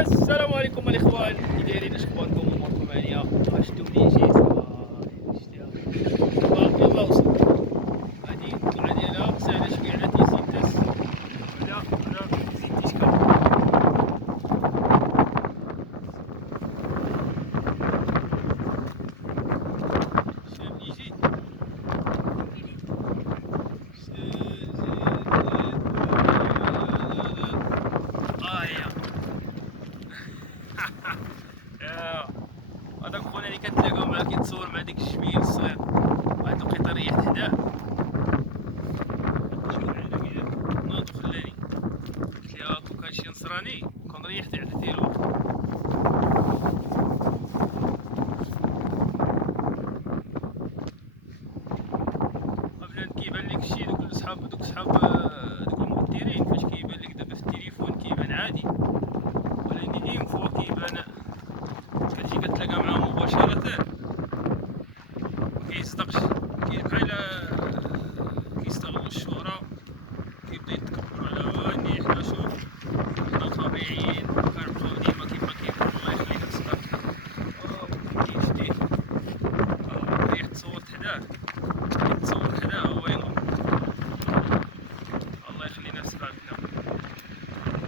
السلام عليكم الاخوان، كي دايرين؟ اش اخباركم؟ اموركم هانيه؟ شفتوا منين جيت؟ شتيها يلاه وصل. غادي نطلع ديالها ساهله شويه على تيزيتاس على زيت تيشكا. شنو اللي جيت؟ هي هذاك خونا اللي كنتلاقاو معاه كيتصور مع ديك الشبيل الصغير، واحد الوقيته ريحت حداه، شوف معانا كاع ناض وخلاني. قلت لها كون كان شي نصراني كون ريحت عطيتيه الوقت. قبل كيبان لك الشي دوك المؤثرين فاش كيبان لك دابا في التليفون كيبان عادي، ولكن اين فوا كيبان كتجي كتلاقى معاه مباشرة مكيصدقش، بحال كيستغلو الشهرة، كيبدا يتكبروا على هاني حنا شوف حنا طبيعيين